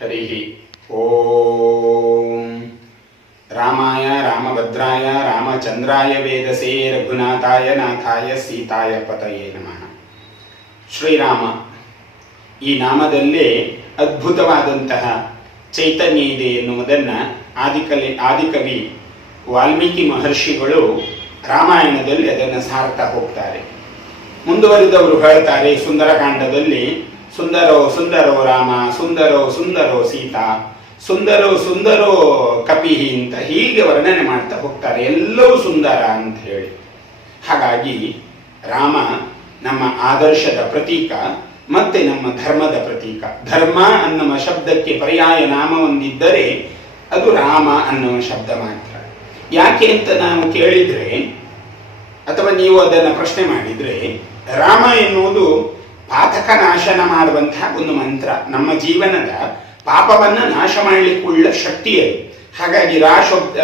ಹರಿ ಓಂ ರಾಮಾಯ ರಾಮಭದ್ರಾಯ ರಾಮಚಂದ್ರಾಯ ವೇದಸೇ ರಘುನಾಥಾಯ ನಾಥಾಯ ಸೀತಾಯ ಪತಯೇ ನಮಃ. ಶ್ರೀರಾಮ ಈ ನಾಮದಲ್ಲೇ ಅದ್ಭುತವಾದಂತಹ ಚೈತನ್ಯ ಇದೆ ಎನ್ನುವುದನ್ನು ಆದಿಕವಿ ವಾಲ್ಮೀಕಿ ಮಹರ್ಷಿಗಳು ರಾಮಾಯಣದಲ್ಲಿ ಅದನ್ನು ಸಾರ್ತಾ ಹೋಗ್ತಾರೆ. ಮುಂದುವರಿದವರು ಹೇಳ್ತಾರೆ ಸುಂದರಕಾಂಡದಲ್ಲಿ, ಸುಂದರೋ ಸುಂದರೋ ರಾಮ, ಸುಂದರೋ ಸುಂದರೋ ಸೀತಾ, ಸುಂದರೋ ಸುಂದರೋ ಕಪಿಹಿ ಅಂತ ಹೀಗೆ ವರ್ಣನೆ ಮಾಡ್ತಾ ಹೋಗ್ತಾರೆ. ಎಲ್ಲವೂ ಸುಂದರ ಅಂತ ಹೇಳಿ. ಹಾಗಾಗಿ ರಾಮ ನಮ್ಮ ಆದರ್ಶದ ಪ್ರತೀಕ ಮತ್ತೆ ನಮ್ಮ ಧರ್ಮದ ಪ್ರತೀಕ. ಧರ್ಮ ಅನ್ನುವ ಶಬ್ದಕ್ಕೆ ಪರ್ಯಾಯ ನಾಮ ಒಂದಿದ್ದರೆ ಅದು ರಾಮ ಅನ್ನುವ ಶಬ್ದ ಮಾತ್ರ. ಯಾಕೆ ಅಂತ ನಾವು ಕೇಳಿದ್ರೆ ಅಥವಾ ನೀವು ಅದನ್ನು ಪ್ರಶ್ನೆ ಮಾಡಿದ್ರೆ, ರಾಮ ಎನ್ನುವುದು ಪಾತಕ ನಾಶನ ಮಾಡುವಂತಹ ಒಂದು ಮಂತ್ರ. ನಮ್ಮ ಜೀವನದ ಪಾಪವನ್ನು ನಾಶ ಮಾಡಲಿಕ್ಕುಳ್ಳ ಶಕ್ತಿ ಅದು. ಹಾಗಾಗಿ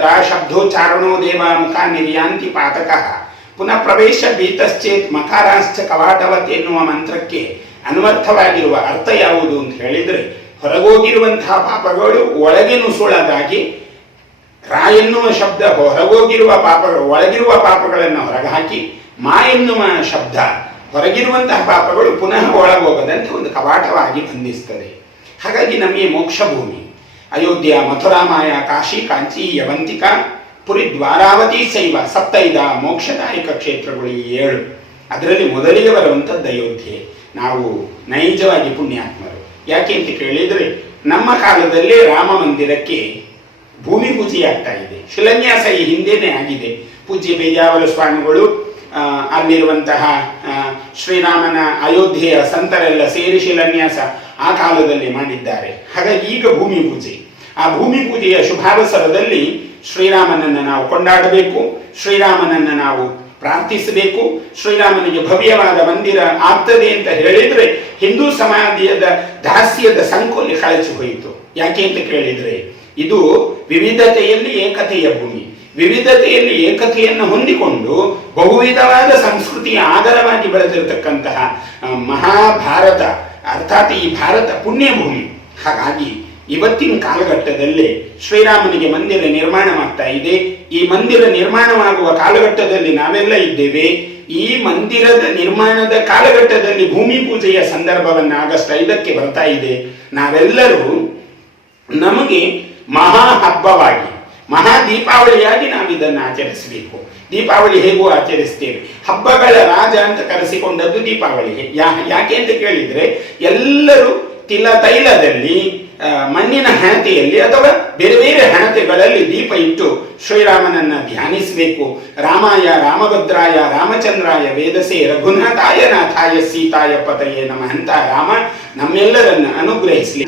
ರಾ ಶಬ್ದೋಚ್ಚಾರಣೋ ದೇವ ಮುಖ ನಿರ್ಯಾಂತಿ ಪಾತಕ ಪುನಃ ಪ್ರವೇಶ ಭೀತಶ್ಚೇತ್ ಮಕಾರಾಶ್ಚ ಕವಾಟವತ್ ಎನ್ನುವ ಮಂತ್ರಕ್ಕೆ ಅನ್ವರ್ಥವಾಗಿರುವ ಅರ್ಥ ಯಾವುದು ಅಂತ ಹೇಳಿದರೆ, ಹೊರಗೋಗಿರುವಂತಹ ಪಾಪಗಳು ಒಳಗೆ ನುಸುಳದಾಗಿ, ರಾ ಎನ್ನುವ ಶಬ್ದ ಹೊರಗೋಗಿರುವ ಪಾಪಗಳು ಒಳಗಿರುವ ಪಾಪಗಳನ್ನು ಹೊರಗೆ ಮಾ ಎನ್ನುವ ಶಬ್ದ ಹೊರಗಿರುವಂತಹ ಪಾಪಗಳು ಪುನಃ ಒಳಗೋಗದಂತೆ ಒಂದು ಕವಾಟವಾಗಿ ಬಂಧಿಸ್ತದೆ. ಹಾಗಾಗಿ ನಮಗೆ ಮೋಕ್ಷ ಭೂಮಿ ಅಯೋಧ್ಯ, ಮಥುರಾಮಾಯ, ಕಾಶಿ, ಕಾಂಚಿ, ಯವಂತಿಕಾ, ಪುರಿ, ದ್ವಾರಾವತಿ ಶೈವ ಸಪ್ತೈದ ಮೋಕ್ಷದಾಯಕ ಕ್ಷೇತ್ರಗಳು 7. ಅದರಲ್ಲಿ ಮೊದಲಿಗೆ ಬರುವಂಥದ್ದು ಅಯೋಧ್ಯೆ. ನಾವು ನೈಜವಾಗಿ ಪುಣ್ಯಾತ್ಮರು. ಯಾಕೆ ಅಂತ ಕೇಳಿದರೆ, ನಮ್ಮ ಕಾಲದಲ್ಲಿ ರಾಮ ಮಂದಿರಕ್ಕೆ ಭೂಮಿ ಪೂಜೆಯಾಗ್ತಾ ಇದೆ. ಶಿಲಾನ್ಯಾಸ ಈ ಹಿಂದೆನೇ ಆಗಿದೆ. ಪೂಜ್ಯ ಬೇಜಾವರ ಸ್ವಾಮಿಗಳು ಅಲ್ಲಿರುವಂತಹ ಶ್ರೀರಾಮನ ಅಯೋಧ್ಯೆಯ ಸಂತರೆಲ್ಲ ಸೇರಿ ಶಿಲಾನ್ಯಾಸ ಆ ಕಾಲದಲ್ಲಿ ಮಾಡಿದ್ದಾರೆ. ಹಾಗಾಗಿ ಈಗ ಭೂಮಿ ಪೂಜೆ, ಆ ಭೂಮಿ ಪೂಜೆಯ ಶುಭಾವಸರದಲ್ಲಿ ಶ್ರೀರಾಮನನ್ನು ನಾವು ಕೊಂಡಾಡಬೇಕು, ಶ್ರೀರಾಮನನ್ನು ನಾವು ಪ್ರಾರ್ಥಿಸಬೇಕು. ಶ್ರೀರಾಮನಿಗೆ ಭವ್ಯವಾದ ಮಂದಿರ ಆಗ್ತದೆ ಅಂತ ಹೇಳಿದರೆ ಹಿಂದೂ ಸಮಾಜದ ದಾಸ್ಯದ ಸಂಕೋಲೆ ಕಳಚಿ ಹೋಯಿತು. ಯಾಕೆ ಅಂತ ಕೇಳಿದರೆ, ಇದು ವಿವಿಧತೆಯಲ್ಲಿ ಏಕತೆಯ ಭೂಮಿ. ವಿವಿಧತೆಯಲ್ಲಿ ಏಕತೆಯನ್ನು ಹೊಂದಿಕೊಂಡು ಬಹುವಿಧವಾದ ಸಂಸ್ಕೃತಿಯ ಆಧಾರವಾಗಿ ಬೆಳೆದಿರತಕ್ಕಂತಹ ಮಹಾಭಾರತ, ಅರ್ಥಾತ್ ಈ ಭಾರತ ಪುಣ್ಯಭೂಮಿ. ಹಾಗಾಗಿ ಇವತ್ತಿನ ಕಾಲಘಟ್ಟದಲ್ಲಿ ಶ್ರೀರಾಮನಿಗೆ ಮಂದಿರ ನಿರ್ಮಾಣವಾಗ್ತಾ ಇದೆ. ಈ ಮಂದಿರ ನಿರ್ಮಾಣವಾಗುವ ಕಾಲಘಟ್ಟದಲ್ಲಿ ನಾವೆಲ್ಲ ಇದ್ದೇವೆ. ಈ ಮಂದಿರದ ನಿರ್ಮಾಣದ ಕಾಲಘಟ್ಟದಲ್ಲಿ ಭೂಮಿ ಪೂಜೆಯ ಸಂದರ್ಭವನ್ನು ಆಗಸ್ಟ್ 5ಕ್ಕೆ ಬರ್ತಾ ಇದೆ. ನಾವೆಲ್ಲರೂ ನಮಗೆ ಮಹಾ ಹಬ್ಬವಾಗಿ, ಮಹಾ ದೀಪಾವಳಿಯಾಗಿ ನಾವು ಇದನ್ನು ಆಚರಿಸಬೇಕು. ದೀಪಾವಳಿ ಹೇಗೂ ಆಚರಿಸ್ತೇವೆ. ಹಬ್ಬಗಳ ರಾಜ ಅಂತ ಕರೆಸಿಕೊಂಡದ್ದು ದೀಪಾವಳಿ. ಯಾಕೆ ಅಂತ ಕೇಳಿದ್ರೆ, ಎಲ್ಲರೂ ತೈಲದಲ್ಲಿ, ಮಣ್ಣಿನ ಹಣತೆಯಲ್ಲಿ ಅಥವಾ ಬೇರೆ ಬೇರೆ ಹಣತೆಗಳಲ್ಲಿ ದೀಪ ಇಟ್ಟು ಶ್ರೀರಾಮನನ್ನ ಧ್ಯಾನಿಸಬೇಕು. ರಾಮಾಯ ರಾಮಭದ್ರಾಯ ರಾಮಚಂದ್ರಾಯ ವೇದಸೇ ರಘುನಾಥಾಯ ನಾಥಾಯ ಸೀತಾಯ ಪತಯೇ ನಮಃ ಅಂತ ರಾಮ ನಮ್ಮೆಲ್ಲರನ್ನ ಅನುಗ್ರಹಿಸಲಿ.